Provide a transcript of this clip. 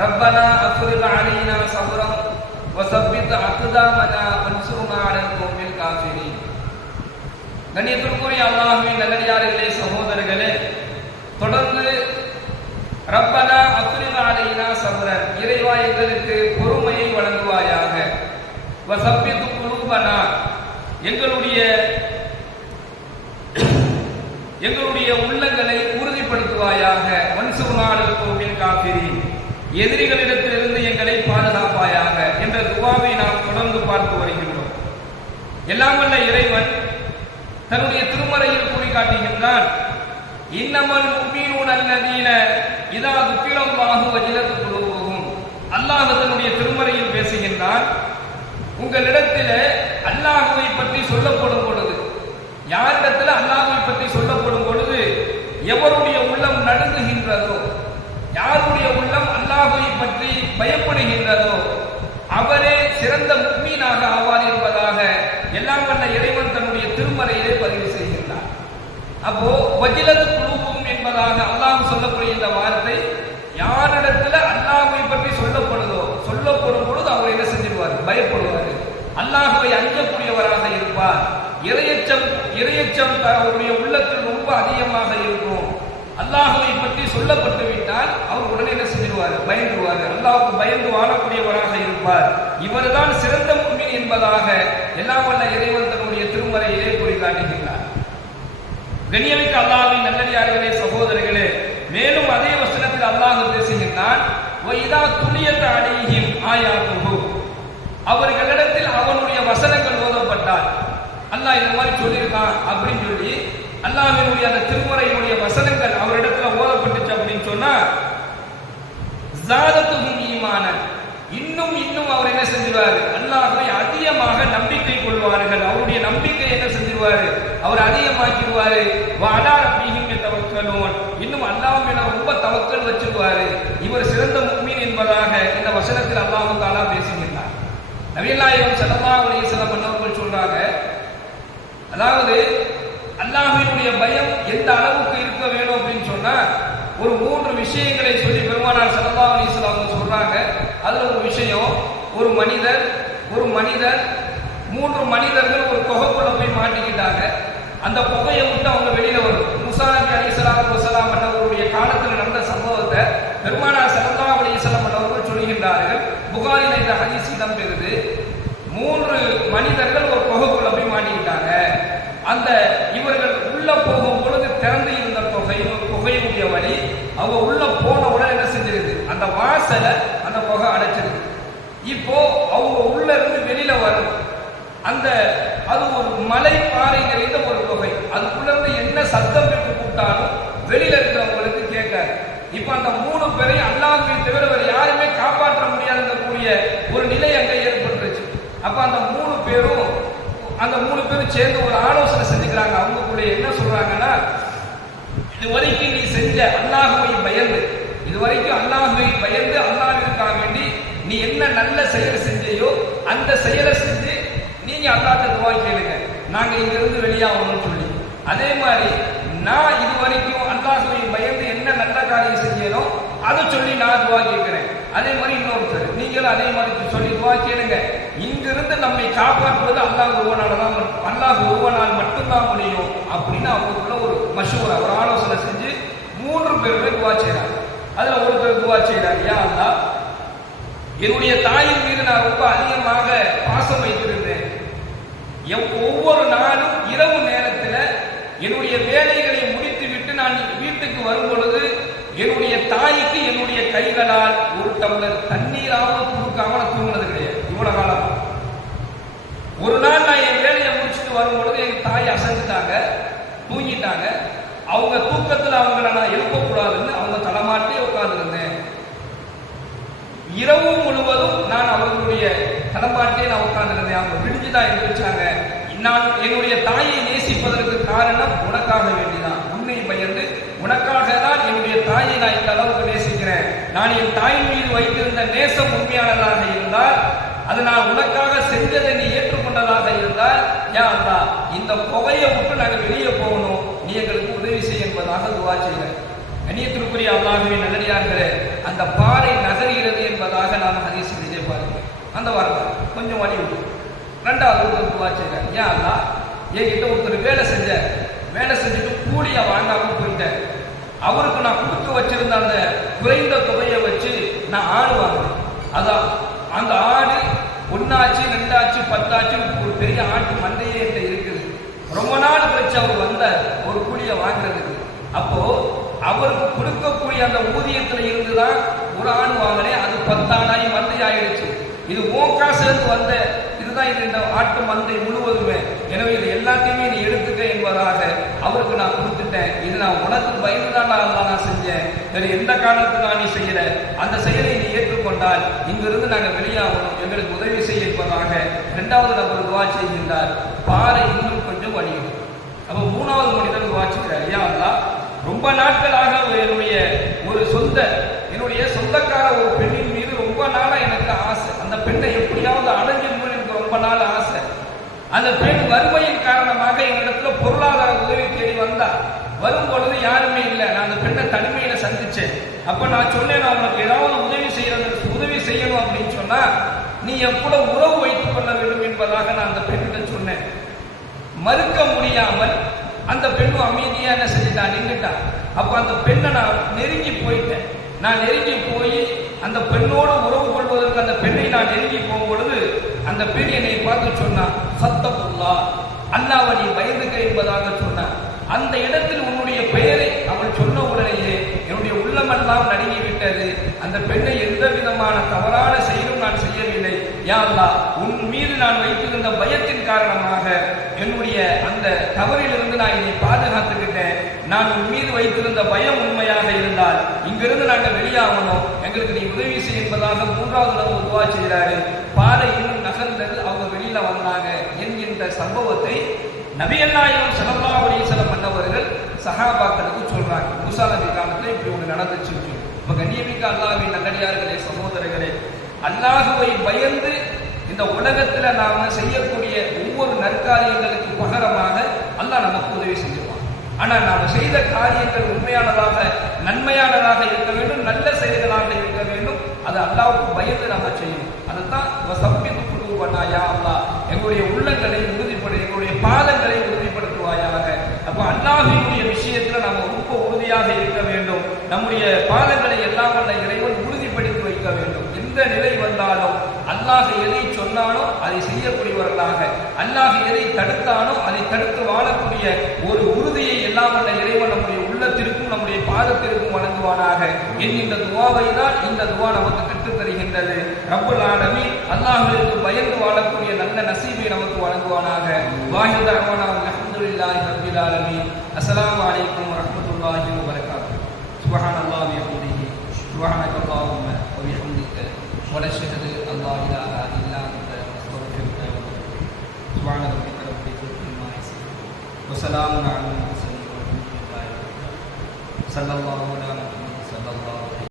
ரப்பனா அஃப்ரிக் அலைனா ஸப்ரன் வஸப்பித் அக்தாமனா வன்சுர்னா அலல் கௌமில் காஃபிரீன். கண்ணியத்திற்குரிய அல்லாஹ்வின் நல்லடியார்களே, சகோதரர்களே, தொடர்ந்து ரப்பனா அஃப்ரிக் அலைனா ஸப்ரன், இறைவா எங்களுக்கு பொறுமையை வழங்குவாயாக, வஸப்பித் குலூபனா, எங்களுடைய உள்ளங்களை உறுதிப்படுத்துவாயாக, வன்சுர்னா அலல் கௌமில் காஃபிரீன், எதிரிகளிடத்திலிருந்து எங்களை பாதுகாப்பாயாக என்ற துஆவை நாம் தொடர்ந்து பார்த்து வருகின்றோம். எல்லாம் வல்ல இறைவன் தன்னுடைய திருமறையில் கூறி காட்டுகின்றான், இன்னமல் முஃமினூன அல்லதீன இதா துக்கிரல்லாஹு வஜிலத் குலூபுஹும். அல்லாஹ் தன்னுடைய திருமறையில் பேசுகின்றான், உங்களிடத்தில் அல்லாஹ்வை பற்றி சொல்லப்படும் பொழுது, யாரிடத்தில் அல்லாஹ்வை பற்றி சொல்லப்படும் பொழுது எவருடைய உள்ளம் நடுங்குகின்றதோ, யாருடைய உள்ளம் அல்லாஹ்வை பற்றி பயப்படுகின்றதோ அவரே சிறந்த முஃமினாக ஆவார் என்பதாக எல்லாம் வல்ல இறைவன் தன்னுடைய திருமறையிலே பதிவு செய்கின்றார். அப்போ வஜிலத் குலூபுஹும் என்பதாக அல்லாஹ் சொல்லக்கூடிய இந்த வார்த்தை, யாரிடத்துல அல்லாஹ்வை பற்றி சொல்லப்படும் பொழுது அவர் என்ன செஞ்சிருவார்? பயப்படுவார், அல்லாஹ்வை அஞ்சக்கூடியவராக இருப்பார், இறையச்சம் அவருடைய உள்ளத்தில் ரொம்ப அதிகமாக இருக்கும். அல்லாஹ்வை பற்றி சொல்லப்பட்டு விட்டால் அவர் உடனே என்ன செஞ்சிருவார்? பயந்துருவார், அல்லாஹ்வுக்கு பயந்து வாழக்கூடியவராக இருப்பார். இவர்தான் சிறந்த முஃமின் என்பதாக எல்லாம் வல்ல இறைவன் தன்னுடைய திருமறையிலே கூறி காட்டுகின்றார். கண்ணியமிக்க அல்லாஹ்வின் நல்லடியார்களே, சகோதரர்களே, மேலும் அதே வசனத்தில் அல்லாஹ் பேசுகின்றான், வைதா துலியத் அலைஹிம் ஆயாத்துஹு, அவர்களிடத்தில் அவனுடைய வசனங்கள் ஓதப்பட்டால், அல்லாஹ் இந்த மாதிரி சொல்லியிருக்கான் அப்படின்னு சொல்லி அல்லாஹ்வினுடைய அந்த திருமறையினுடைய வசனங்கள் அவரிடத்துல ஓதப்பட்டுச்சு அப்படின்னு சொன்னா, ஜாதத்துஹும் ஈமானன், இன்னும் அவர் என்ன செஞ்சிருவாரு? அல்லாஹ்வை அதிகமாக நம்பிக்கை கொள்வார்கள். அவருடைய நம்பிக்கை என்ன செஞ்சிருவாரு? அவர் அதிகமாக்கிடுவாரு. வஅலா ரப்பிஹிம் யதவக்கலூன், இன்னும் அல்லாஹ் மேல ரொம்ப தவக்கல் வச்சிருவாரு. இவர் சிறந்த முஃமின் என்பதாக இந்த வசனத்தில் அல்லாஹ் தஆலா பேசுகிறார். நபிகள் நாயகம் ஸல்லல்லாஹு அலைஹி வஸல்லம் அவர்கள் சொல்றாங்க, அதாவது அல்லாஹ்வினுடைய பயம் எந்த அளவுக்கு இருக்க வேணும் அப்படின்னு சொன்னா, ஒரு 3 விஷயங்களை சொல்லி பெருமானார் ஸல்லல்லாஹு அலைஹி வஸல்லம் சொல்றாங்க. அதுல ஒரு விஷயம், ஒரு மனிதர் 3 மனிதர்கள் ஒரு குகைக்குள்ள போய் மாட்டிக்கிட்டாங்க. அந்த புகையை விட்டு அவங்க வெளியில வரும். மூசா நபி அலைஹிஸ்ஸலாத்து வஸலாம் அவருடைய காலத்தில் நடந்த சம்பவத்தை பெருமானார் ஸல்லல்லாஹு அலைஹி வஸல்லம் அவர்கள் சொல்கின்றார்கள். புகாரில இந்த ஹதீஸ் இடம்பெறுது. 3 மனிதர்கள் ஒரு குகைக்குள்ள போய் மாட்டிக்கிட்டாங்க. அந்த இவர்கள் உள்ள போகும் பொழுது திறந்து இருந்த புகையுடைய வழி, அவங்க உள்ள போன உடனே என்ன செஞ்சிருது? அந்த வாசலை அந்த புகை அடைச்சிருது. இப்போ அவங்க உள்ள இருந்து வெளியில வரும். அது ஒரு மலை பாறை நிறைந்த ஒரு புகை. அதுக்குள்ள இருந்து என்ன சத்தம் பெற்று கூப்பிட்டாலும் வெளியில இருக்கிறவங்களுக்கு கேட்காது. இப்ப அந்த 3 பேரையும் அல்லாஹ்வை தவிர வேற யாருமே காப்பாற்ற முடியாதுங்கக்கூடிய ஒரு நிலை அங்க ஏற்பட்டுருச்சு. அப்ப அந்த 3 பேரும் சேர்ந்து ஒரு ஆலோசனை செஞ்சுக்கிறாங்க. அவங்களுக்குள்ள என்ன சொல்றாங்கன்னா, இதுவரைக்கும் நீ செஞ்ச அல்லாஹ்வை பயந்து அல்லாஹ்விற்காக வேண்டி நீ என்ன நல்ல செயல் செஞ்சையோ அந்த செயலை செஞ்சு நீங்க அல்லாஹ்ட்ட துஆ கேளுங்க, நாங்க இங்க இருந்து வெளியாகணும்னு சொல்லி. அதே மாதிரி நான் இதுவரைக்கும் அல்லாஹ்வை பயந்து என்ன நல்ல காரியம் செஞ்சேனோ அதை சொல்லி நான் துஆ கேட்கிறேன். அதே மாதிரி இன்னொருத்தர் நீங்களும் அதே மாதிரி சொல்லி துஆ கேளுங்க. இங்கிருந்து நம்மை காப்பாற்றுவது அல்லாஹ் ஒருவனால் மட்டும்தான் முடியும் அப்படின்னு அவங்களுக்குள்ள ஒரு மஷூரா, ஒரு ஆலோசனை செஞ்சு 3 பேருமே துஆ செய்றாங்க. அதுல ஒருத்தர் துஆ செய்றாரு, யா அல்லாஹ், என்னுடைய தாயின் மீது நான் ரொம்ப அதிகமாக பாசம் வைத்திருந்தேன். ஒவ்வொரு நாளும் இரவு நேரத்தில் என்னுடைய வேலைகளை முடித்துவிட்டு நான் வீட்டுக்கு வரும் பொழுது என்னுடைய தாய்க்கு என்னுடைய கைகளால் ஒரு டம்ளர் தண்ணீராவது கொடுக்காம நான் தூங்கினது கிடையாது இவ்வளவு காலம். ஒரு நாள் நான் என் வேலையை முடிச்சுட்டு வரும் பொழுது என் தாய் அசைஞ்சிட்டாங்க, தூங்கிட்டாங்க. அவங்க தூக்கத்தில் அவங்கள நான் எழுப்பக்கூடாதுன்னு அவங்க தலைமாட்டே உட்கார்ந்துருந்தேன். இரவு முழுவதும் நான் அவர்களுடைய தலைமாட்டே நான் உட்கார்ந்துருந்தேன். அவங்க விடிஞ்சுதான் எழுந்திருச்சாங்க. நான் என்னுடைய தாயை நேசிப்பதற்கு காரணம் உனக்காக வேண்டிதான், உன்னை பயந்து உனக்காக தான் என்னுடைய தாயை நான் இந்த அளவுக்கு நேசிக்கிறேன். நான் என் தாயின் மீது வைத்திருந்த நேசம் உண்மையானதாக இருந்தால், அது நான் உனக்காக செஞ்சதை நீ ஏற்றுக்கொண்டதாக இருந்தால், யா அல்லாஹ், இந்த புகையை விட்டு நாங்கள் வெளியே போகணும், நீ எங்களுக்கு உதவி செய் என்பதாக துஆ செய்கிறேன். கண்ணியத்திற்குரிய அல்லாஹ்வின் நல்லடியார்களே, அந்த பாறை நகரில் என்பதாக நாம் ஹதீஸிலே பார்க்கிறோம். அந்த வார்த்தை கொஞ்சம் வழி விட்டு ரெண்டாவது ஒருத்தர் துவா செய்கிறார், ஏன் அல்லா என்கிட்ட ஒருத்தர் வேலை செஞ்சுட்டு கூலியை வாங்காம போயிட்டார், அவருக்கு நான் கொடுத்து வச்சிருந்த அந்த குறைந்த தொகையை வச்சு நான் ஆடு வாங்கினேன். அதான் அந்த ஆடு 1 ஆச்சு 2 ஆச்சு 10 ஆச்சு ஒரு பெரிய ஆட்டு மந்தையே இருக்குது. ரொம்ப நாள் கழிச்சு அவர் வந்தார் ஒரு கூலியை வாங்குறதுக்கு. அப்போ அவருக்கு கொடுக்கக்கூடிய அந்த ஊதியத்துல இருந்துதான் ஒரு ஆடு வாங்கினேன், அது 10 ஆடாயி மந்தை ஆயிடுச்சு. இது ஓகாசிலிருந்து வந்த இதுதான், இது இந்த ஆட்டு மந்தை முழுவதுமே. எனவே இது எல்லாத்தையுமே நீ எடுத்துக்க என்பதாக அவருக்கு நான் கொடுத்துட்டேன். இது நான் உனக்கு பயந்துதான் நான் செஞ்சேன், வேறு எந்த காரணத்துக்கு நான் நீ செய்யற, அந்த செயலை நீ ஏற்றுக்கொண்டால் இங்கிருந்து நாங்கள் வெளியாகணும், எங்களுக்கு உதவி செய்ய என்பதாக 2வது நபர் துவா செய்கின்றார். பாறை இன்னும் கொஞ்சம் வலியும். அப்ப 3வது மனிதன் துவா செய்கிறார், யா அல்லாஹ் ரொம்ப நாட்களாக என்னுடைய சொந்தக்கார ஒரு பெண்ணின் மீது ரொம்ப நாளா எனக்கு ஆசை, அந்த பெண்ணை எப்படியாவது அடைஞ்சிடணும்னு எனக்கு ரொம்ப நாள் ஆசை. அந்த பெண் வறுமையின் காரணமாக என்னிடத்துல பொருளாதார உதவி தேடி வந்தா, வரும்பொழுது யாருமே இல்லை, நான் அந்த பெண்ணை தனிமையில சந்திச்சேன். அப்ப நான் சொன்னேன், நான் உனக்கு ஏதாவது உதவி செய்யணும் அப்படின்னு சொன்னா நீ எப்பட உறவு வைத்துக் கொள்ள வேண்டும் என்பதாக நான் அந்த பெண்ணிட்ட சொன்னேன். மறுக்க முடியாமல் அந்த பெண்ணும் அமைதியா என்ன செஞ்சுட்டான், நின்றுட்டான். அப்ப அந்த பெண்ணை நான் நெருங்கி போயிட்டேன். நான் நெருங்கி போய் அந்த பெண்ணோடு உறவு கொள்வதற்கு அந்த பெண்ணை நான் நெருங்கி போகும் பொழுது அந்த பெண் என்னை பார்த்து சொன்னான், சத்தப்புல்லா, அல்லாஹ்வை நீ பயந்துக்க என்பதாக சொன்னான். அந்த இடத்தில் உன்னுடைய பெயரை அவள் சொன்ன உடனேயே என்னுடைய உள்ளமெல்லாம் நடுங்கி விட்டது. அந்த பெண்ணை எந்த விதமான தவறான செயலும் நான் செய்யவில்லை. யா அல்லாஹ், உன் மீது நான் வைத்திருந்த பயத்தின் காரணமாக என்னுடைய அந்த தவறிலிருந்து நான் என்னை பாதுகாத்துக்கிட்டேன். நான் உன் மீது வைத்திருந்த பயம் உண்மையாக இருந்தால் இங்கிருந்து நாங்கள் வெளியாகணும், எங்களுக்கு நீ உதவி செய்ய என்பதாக 3வது நபர் துவா செய்கிறாரு. பாறை இன்னும் நகர்ந்தது, அவங்க வெளியில வந்தாங்க என்கின்ற சம்பவத்தை நபிகள் நாயகம் ஸல்லல்லாஹு அலைஹி வஸல்லம் அன்னவர்கள் சஹாபாக்களுக்கு சொல்றாங்க. மூசா நபி காலத்துல இப்படி ஒன்று நடந்துச்சு. இப்ப கண்ணியமிக்க அல்லாஹ்வின் நல்லடியார்களே, சகோதரர்களே, அல்லாஹ்வை பயந்து இந்த உலகத்துல நாம செய்யக்கூடிய ஒவ்வொரு நற்காரியங்களுக்கு பகரமாக அல்லாஹ் நமக்கு உதவி செய்வான். ஆனா நாம செய்த காரியங்கள் உண்மையானதாக நன்மையானதாக இருக்க வேண்டும், நல்ல செயல்களாக இருக்க வேண்டும். அது அல்லாஹ்வுக்கு பயந்து நாம செய்யணும். அதுதான் வஸப்பித் குலூபனா யா அல்லாஹ், எங்களுடைய உள்ளங்களை உறுதிப்படு, எங்களுடைய பாதங்களை உறுதிப்படுத்துவாயாக. அப்ப அல்லாஹ்வினுடைய விஷயத்துல நாம ரொம்ப உறுதியாக இருக்க வேண்டும். நம்முடைய பாதங்களை எல்லாம் வல்ல இறைவன் உறுதிப்படுத்தி வைக்க வேண்டும். எந்த நிலை வந்தாலும் அல்லாஹ் எதை சொன்னானோ அதை செய்யக்கூடியவர்களாக, அல்லாஹ் எதை தடுத்தானோ அதை தடுத்து வாழக்கூடிய ஒரு உறுதியை எல்லாம் வல்ல இறைவன் நம்முடைய உள்ளத்திற்கும் நம்முடைய பாதத்திற்கும் வழங்குவானாக என்கின்ற துவாவை தான் இந்த துவா நமக்கு கற்றுத் தருகின்றது. ரப்புல் ஆலமீன் அல்லாஹ்விற்கு பயந்து வாழக்கூடிய நல்ல நசீபை நமக்கு வழங்குவானாக. வாஹிது தஅவானா அல்ஹம்துலில்லாஹி ரப்பில் ஆலமீன். அஸ்ஸலாமு அலைக்கும் வரஹ்மத்துல்லாஹி வபரகாத்துஹு. சுப்ஹானல்லாஹி வ பிஹம்திஹி, சுப்ஹானக்கல்லாஹும்ம வ பிஹம்திக, வ நஷ்ஹது அல்லா இலாஹா இல்லா அன்த, நஸ்தக்ஃபிருக வ நத்துபு இலைக். சுப்ஹான ரப்பிக ரப்பில் இஸ்ஸத்தி அம்மா யசிஃபூன், வ ஸலாமுன் அலல் முர்ஸலீன், வல்ஹம்துலில்லாஹி ரப்பில் ஆலமீன். ஸல்லல்லாஹு அலா முஹம்மத் ஸல்லல்லாஹு